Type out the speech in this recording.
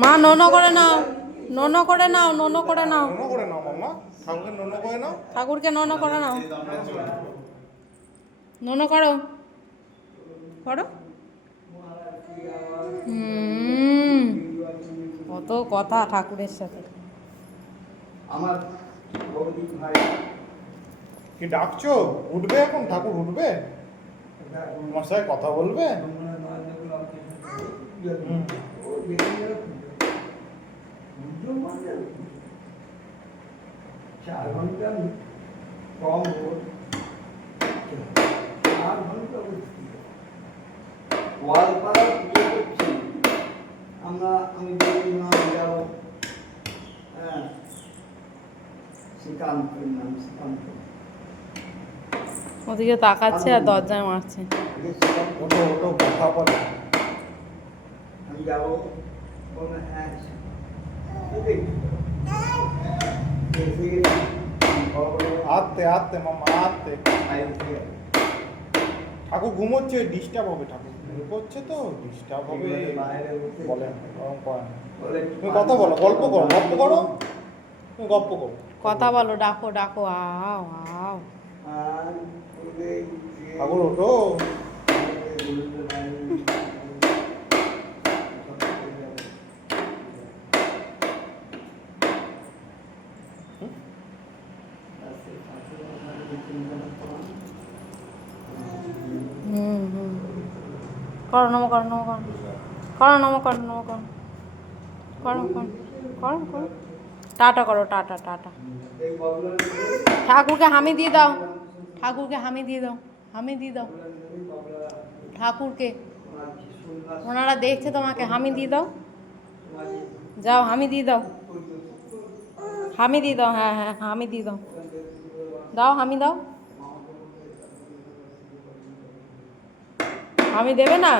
মা নোনো করে নাও, নোনো করে নাও, নোনো করে নাও, নোনো করে নাও মাম্মা, ঠাকুরকে নোনো করে নাও। ঠাকুরকে নোনো করে নাও, নোনো করো, করো। কত কথা ঠাকুরের সাথে। আমার ভাই কি ডাকছো? উঠবে এখন? ঠাকুর উঠবে? তোমার সাথে কথা বলবে? চার ঘন্টা কম ভোট, 4 ঘন্টা ওয়ালপাড়া পুজো করছি আমরা। আমি যাবো, হ্যাঁ, শ্রীকান্তের নাম শ্রীকান্ত। ওদিকে তাকাচ্ছে আর দরজায় মারছে। ওটো ওটো কথা বলে। আমি যাবো, হ্যাঁ আত্তে আত্তে মাম্মা আত্তে। ঠাকুর ঘুমোচ্ছে, ডিস্টার্ব হবে। ঠাকুর ঘুমোচ্ছে তো ডিস্টার্ব হবে। বলেন তুমি কথা বলো, গল্প করো, গল্প করো, তুমি গল্প করো, কথা বলো, ডাকো ডাকো, আও আও। ঠাকুর ওঠো। করো নমো, করো নমো, করো, করো নমো, করো নমো, করো, করো করো করো করো, টাটা করো, টাটা টাটা। ঠাকুরকে হামি দিয়ে দাও, ঠাকুরকে হামি দিয়ে দাও, হামি দিয়ে দাও ঠাকুরকে। ওনারা দেখছে তোমাকে, হামি দিয়ে দাও, যাও হামি দিয়ে দাও, হামি দিয়ে দাও, হ্যাঁ হ্যাঁ হামি দিয়ে দাও, দাও হামি দাও। হামি দেবে না?